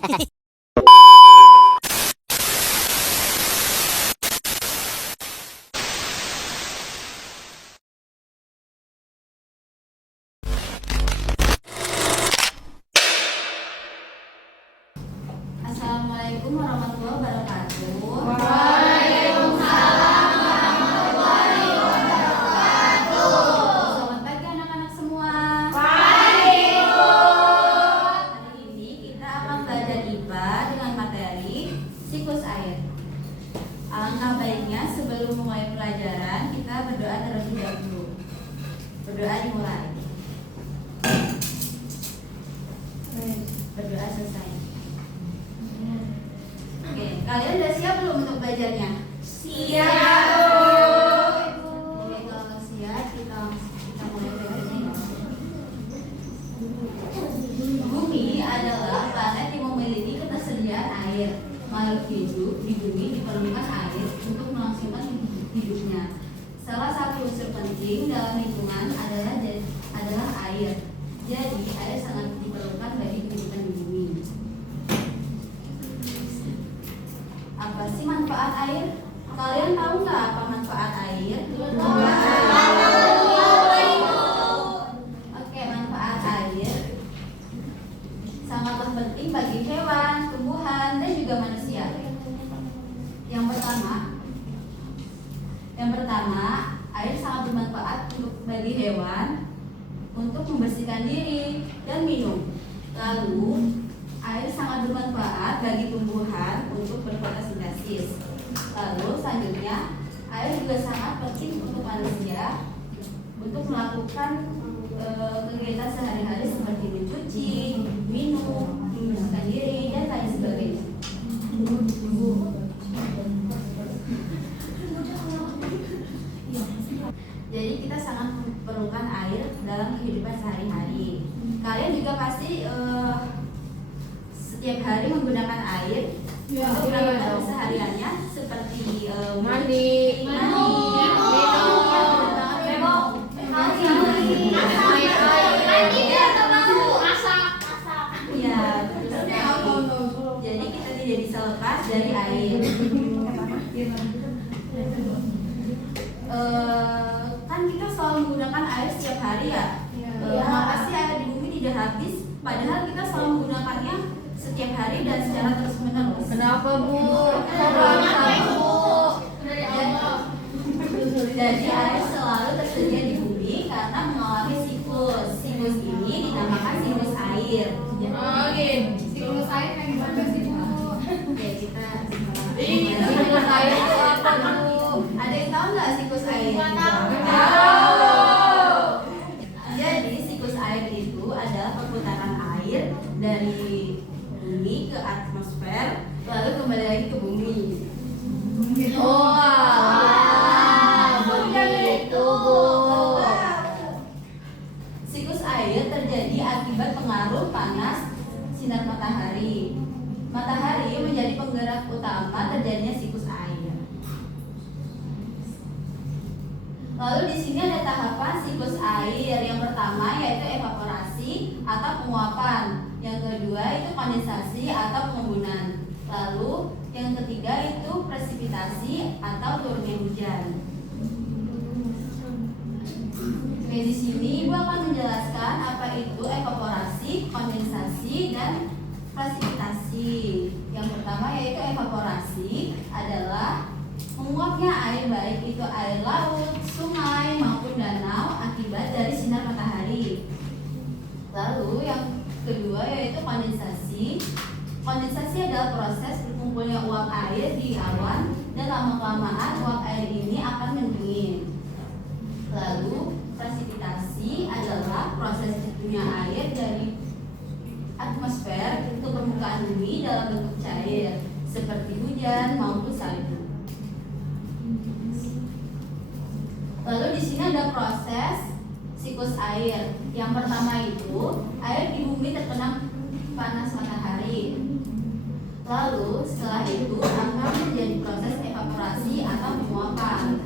Assalamualaikum warahmatullahi wabarakatuh. Waalaikumsalam warahmatullahi wabarakatuh. Selamat pagi anak-anak semua. Pagi, Bu. Hari ini kita akan belajar IPA dengan materi siklus air. Alangkah baiknya sebelum mulai pelajaran kita berdoa terlebih dahulu. Berdoa dimulai. Berdoa selesai. Oke, kalian udah siap belum untuk belajarnya? Siap, Bu. Oke, kalau siap kita mulai belajarnya. Bumi adalah planet yang memiliki ketersediaan air. Makhluk hidup di bumi diperlukan air untuk melangsungkan hidupnya. Salah satu unsur penting dalam lingkungan adalah air. Jadi air sangat diperlukan bagi kehidupan di bumi. Apa sih manfaat air? Kalian tahu nggak apa manfaat air? Oke, manfaat air sangatlah penting bagi hewan, tumbuhan, dan juga manusia. Yang pertama, air sangat bermanfaat bagi hewan untuk membersihkan diri dan minum. Lalu, air sangat bermanfaat bagi tumbuhan untuk berfotosintesis. Lalu selanjutnya, air juga sangat penting untuk manusia untuk melakukan kegiatan sehari-hari seperti mencuci, minum, membersihkan diri, dan lain sebagainya. Jadi kita sangat memerlukan air dalam kehidupan sehari-hari. Kalian juga pasti setiap hari menggunakan air untuk melakukan kesehariannya seperti Mandi, Ya, betul sekali. Jadi kita tidak bisa lepas dari air. Kan kita selalu menggunakan air setiap hari ya. Kenapa sih air di bumi tidak habis? Padahal kita selalu menggunakannya setiap hari dan secara terus-menerus. Kenapa, Bu? Jadi air selalu tersedia di bumi karena mengalami siklus. Siklus ini dinamakan siklus air. Siklus air yang gimana sih, Bu? Oke, kita Siklus air itu apa, Bu? Ada yang tahu nggak siklus air? Jadi siklus air itu adalah perputaran air dari bumi ke atmosfer lalu kembali lagi ke bumi. Begitu, Bu. Siklus air terjadi akibat pengaruh panas sinar matahari. Matahari menjadi penggerak utama terjadinya siklus air. Lalu di sini ada tahapan siklus air. Yang pertama yaitu evaporasi atau penguapan. Yang kedua itu kondensasi atau pengembunan. Lalu yang ketiga itu presipitasi atau turunnya hujan. Oke, di sini Ibu akan menjelaskan apa itu evaporasi, kondensasi, dan presipitasi. Yang pertama yaitu evaporasi adalah menguapnya air baik itu air laut, sungai maupun danau akibat dari sinar matahari. Lalu yang kedua yaitu kondensasi. Kondensasi adalah proses berkumpulnya uap air di awan dan lama-kelamaan uap air ini akan mendingin. Lalu presipitasi adalah proses jatuhnya air dari atmosfer ke permukaan bumi dalam bentuk cair seperti hujan maupun salju. Lalu di sini ada proses siklus air. Yang pertama itu air di bumi terkena panas matahari. Lalu setelah itu akan menjadi proses evaporasi atau penguapan.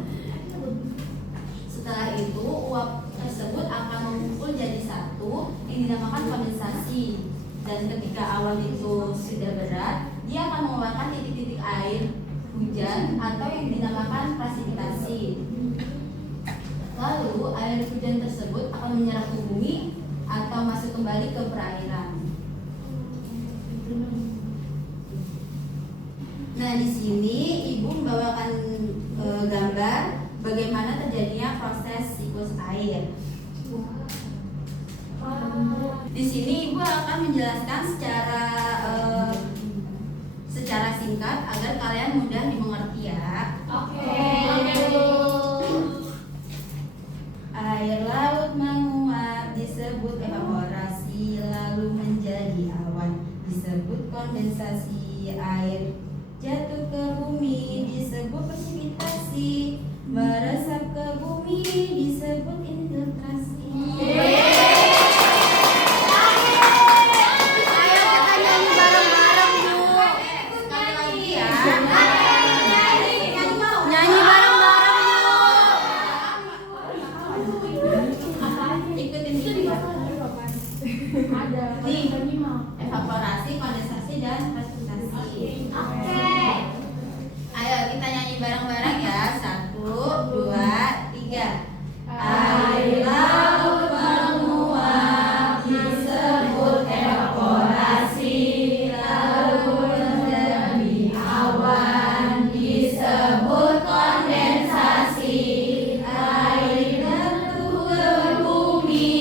Setelah itu uap tersebut akan mengumpul jadi satu yang dinamakan kondensasi. dan ketika awan itu sudah berat, dia akan mengeluarkan titik-titik air hujan atau yang dinamakan presipitasi. Lalu air hujan tersebut akan menyerap ke bumi atau masuk kembali ke perairan. Nah, di sini Ibu membawakan gambar bagaimana terjadinya proses siklus air. Di sini Ibu akan menjelaskan secara singkat agar kalian mudah dimengerti ya. Oke. Air laut menguap disebut evaporasi, lalu menjadi awan disebut kondensasi. Air jatuh ke bumi disebut presipitasi, meresap ke bumi disebut infiltrasi. Evaporasi, kondensasi, dan presipitasi. Ayo kita nyanyi bareng-bareng ya. 1, 2, 3. Air laut menguap disebut evaporasi, lalu menjadi awan disebut kondensasi. Air jatuh ke bumi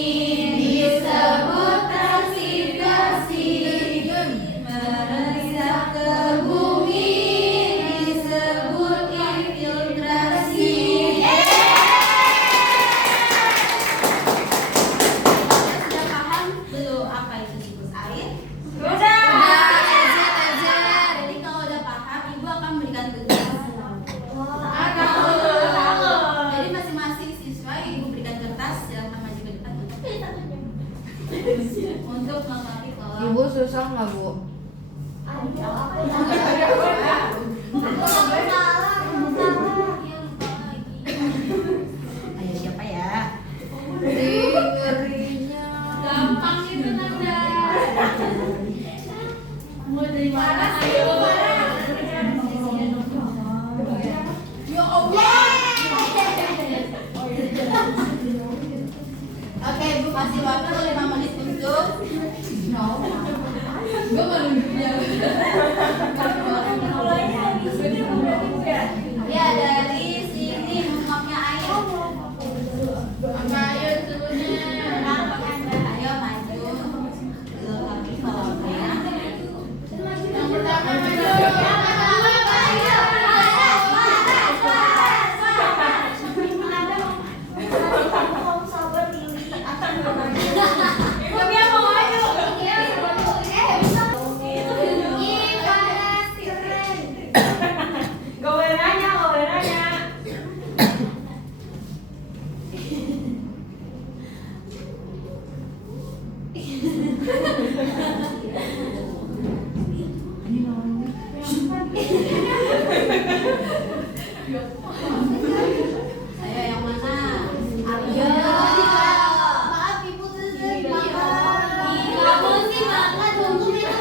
disebut presipitasi, meresap ke bumi disebut infiltrasi. Sudah paham belum apa itu siklus air? Sudah. Jadi kalau udah paham, Ibu akan memberikan tugas. Jadi masing-masing siswa Ibu berikan kertas, silakan maju ke depan untuk melengkapi kolom. Ibu susah nggak Bu? Ayo siapa ya? Ngerinya. Gampang itu Nanda. Mau dari mana? Ayo. Ya Allah. Oke, Ibu kasih waktu 5 menit untuk Gue baru ya dari sini mengupnya air. Ayo semuanya. Ayo maju. Lengkapi kolomnya. Yang pertama maju. Tapi yang mau maju. Gak boleh nanya, gak boleh nanya. Ayo yang mana? Ayo. Maaf Ibu makan. Kamu sih makan, tunggu minum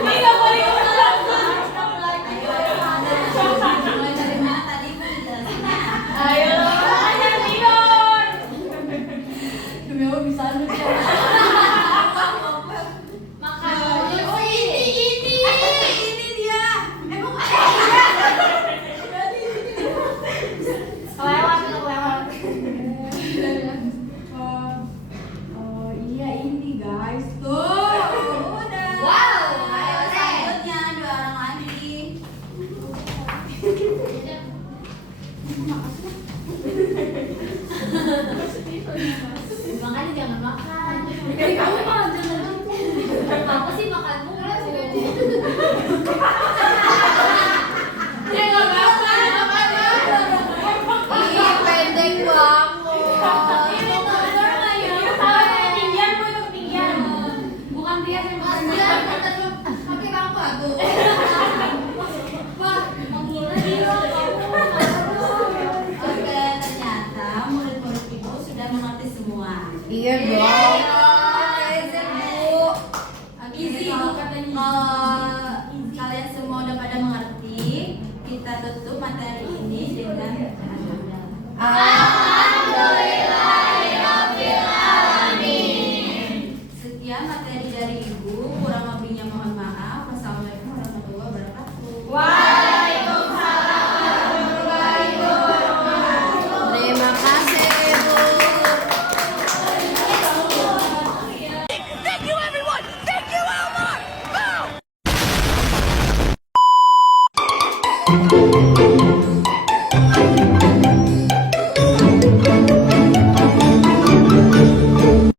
Ini gak boleh ulang. Ayo yang mana? Mulai dari mana tadi Ibu menjelaskannya? Ayo, jangan tidur. Demi Allah bisa lucu. Makan. Oh ini. Ini dia. Emang Kelewat. Oh iya ini guys. tuh udah. Wow. Ayo selanjutnya 2 orang lagi. Makanya jangan makan. Kamu malah jangan. Apa sih makan mulu? Ya nggak apa-apa. Ih pendek banget. Ini kotor nggak ya? Salah ketinggian, Bu, itu ketinggian. Bukan dia yang Pakai bangku tuh. Wah, menggila dia kamu. Oke, ternyata murid Iya dong. Easy, Bu. Oke, Easy, kalau katanya. kalau kalian semua udah pada mengerti, kita tutup materi ini dengan sekian materi dari Ibu. Kurang lebihnya mohon maaf. Wassalamualaikum warahmatullahi wabarakatuh. Terima kasih, Bu. Thank you, everyone! Thank you, Elmore! Boom!